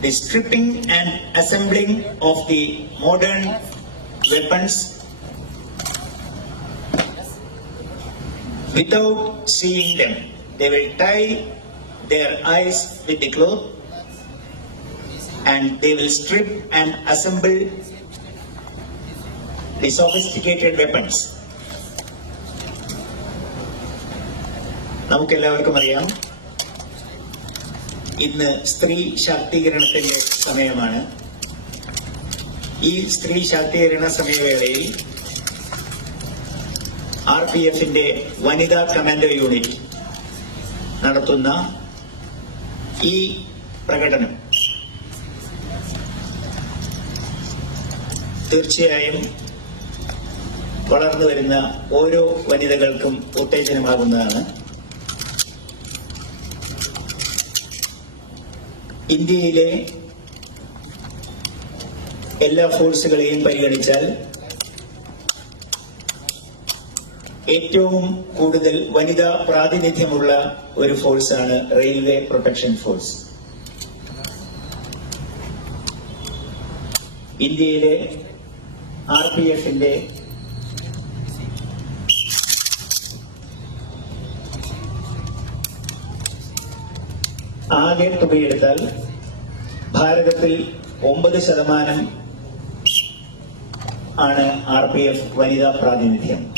the stripping and assembling of the modern weapons without seeing them. They will tie their eyes with the cloth and they will strip and assemble the sophisticated weapons. നമുക്കെല്ലാവർക്കും അറിയാം ഇന്ന് സ്ത്രീ ശാക്തീകരണത്തിന്റെ സമയമാണ്. ഈ സ്ത്രീ ശാക്തീകരണ സമയവേളയിൽ R P എഫിന്റെ വനിതാ കമാൻഡോ യൂണിറ്റ് നടത്തുന്ന ഈ പ്രകടനം തീർച്ചയായും വളർന്നു വരുന്ന ഓരോ വനിതകൾക്കും ഉത്തേജനമാകുന്നതാണ് ഇന്ത്യയിലെ എല്ലാ ഫോഴ്സുകളെയും പരിഗണിച്ചാൽ ഏറ്റവും കൂടുതൽ വനിതാ പ്രാതിനിധ്യമുള്ള ഒരു ഫോഴ്സാണ് റെയിൽവേ പ്രൊട്ടക്ഷൻ ഫോഴ്സ്. ഇന്ത്യയിലെ ആർ പി എഫിന്റെ ആകെ തുകയെടുത്താൽ ഭാരതത്തിൽ ഒമ്പത് ശതമാനം ആണ് ആർ പി എഫ് വനിതാ പ്രാതിനിധ്യം.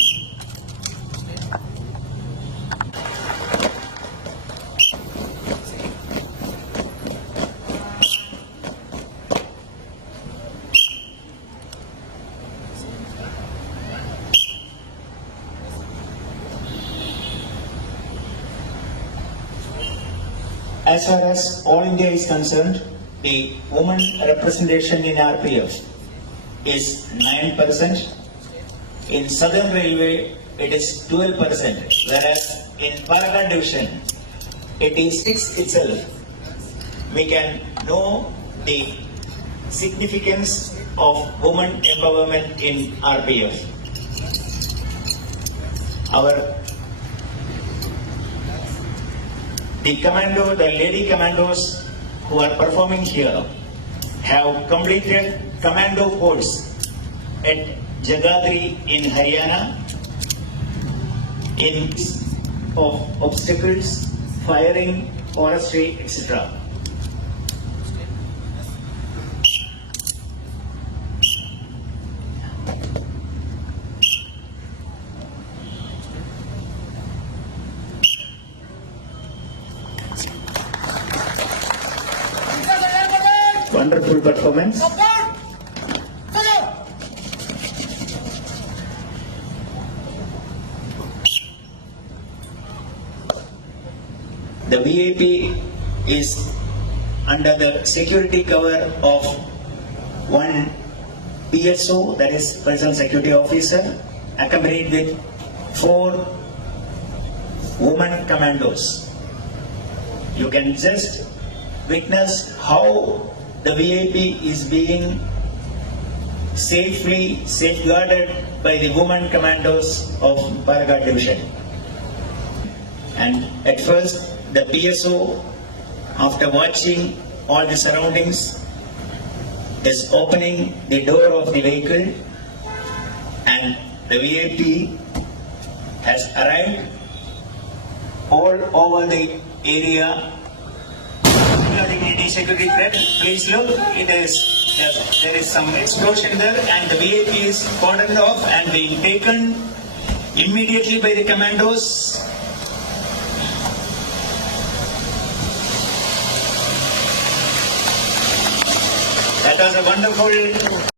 As far as All India is concerned, the woman representation in RPF is 9%. In Southern Railway, it is 12%, whereas in Paragon Division, it is 6 itself. We can know the significance of woman empowerment in RPF. Our the commando, the lady commandos who are performing here have completed commando course at Jagadri in Haryana in of obstacles, firing, forestry, etc. Wonderful performance. The VIP is under the security cover of one PSO, that is Personal Security Officer, accompanied with four women commandos. You can just witness how the VIP is being safely safeguarded by the women commandos of Paragat Division. And at first, the PSO, after watching all the surroundings, is opening the door of the vehicle and the VIP has arrived all over the area Security security threat. Please look, it is yes, there is some explosion there, and the VIP is cordoned off and being taken immediately by the commandos. That was a wonderful